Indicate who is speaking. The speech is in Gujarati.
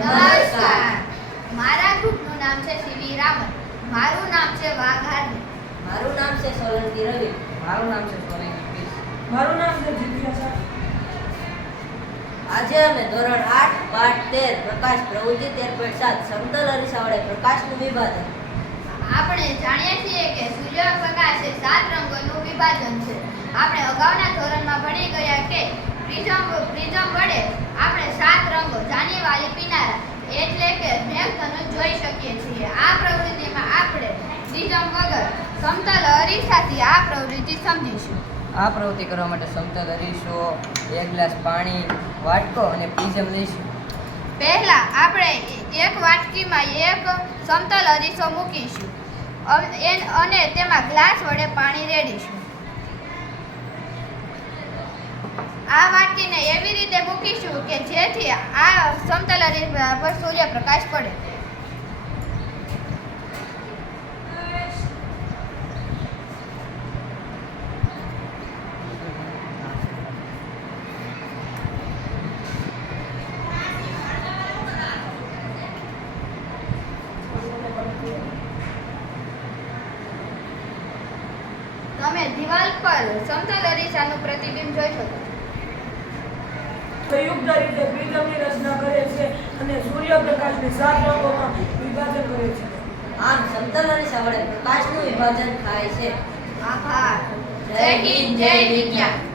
Speaker 1: નમસ્કાર. મારા ગ્રુપનું નામ છે સીવી રામન મારું નામ છે વાઘારની
Speaker 2: મારું નામ છે સોલંકી રવિ.
Speaker 3: મારું નામ છે સોલંકી
Speaker 4: મારું નામ છે જિજ્ઞાસા
Speaker 2: આજે અમે ધોરણ આઠ પાઠ તેર પ્રકાશ પ્રવૃત્તિ તેર પોઈન્ટ સાત સમતલ અરીસા વડે પ્રકાશનું વિભાજન.
Speaker 1: આપણે જાણીએ છીએ કે સૂર્યપ્રકાશ એ સાત રંગોનું વિભાજન છે. આપણે અગાઉના ધોરણમાં ભણી ગયા કે પ્રિઝમ પ્રિઝમ વડે રંગો જાનીવાલી પીનારા. એટલે કે મેઘધનુષ જોઈ શકીએ છીએ આ પ્રવૃત્તિમાં આપણે પ્રિઝમ વગર સમતલ અરીસાથી આ પ્રવૃત્તિ સમજીશું.
Speaker 3: આ પ્રવૃત્તિ કરવા માટે સમતલ અરીસો એક ગ્લાસ પાણી વાટકો અને પ્રિઝમ લઈશું.
Speaker 1: પહેલા આપણે એક વાટકીમાં એક સમતલ અરીસો મૂકીશું. અને તેમાં ગ્લાસ વડે પાણી રેડીશું. આ વાટકીને એવી રીતે મૂકીશું કે જેથી આ સમતલ પર સૂર્યપ્રકાશ પડે તમે દિવાલ પર સમતલ અરીસાનું પ્રતિબિંબ જોઈ શકો છો.
Speaker 4: સંયુક્ત રીતે પ્રિઝમની રચના કરે છે અને સૂર્યપ્રકાશને સાત રંગોમાં વિભાજન કરે છે.
Speaker 2: આમ સંતન અને વડે પ્રકાશનું વિભાજન થાય છે.
Speaker 1: આભાર. જય હિન્દ જય વિજ્ઞાન.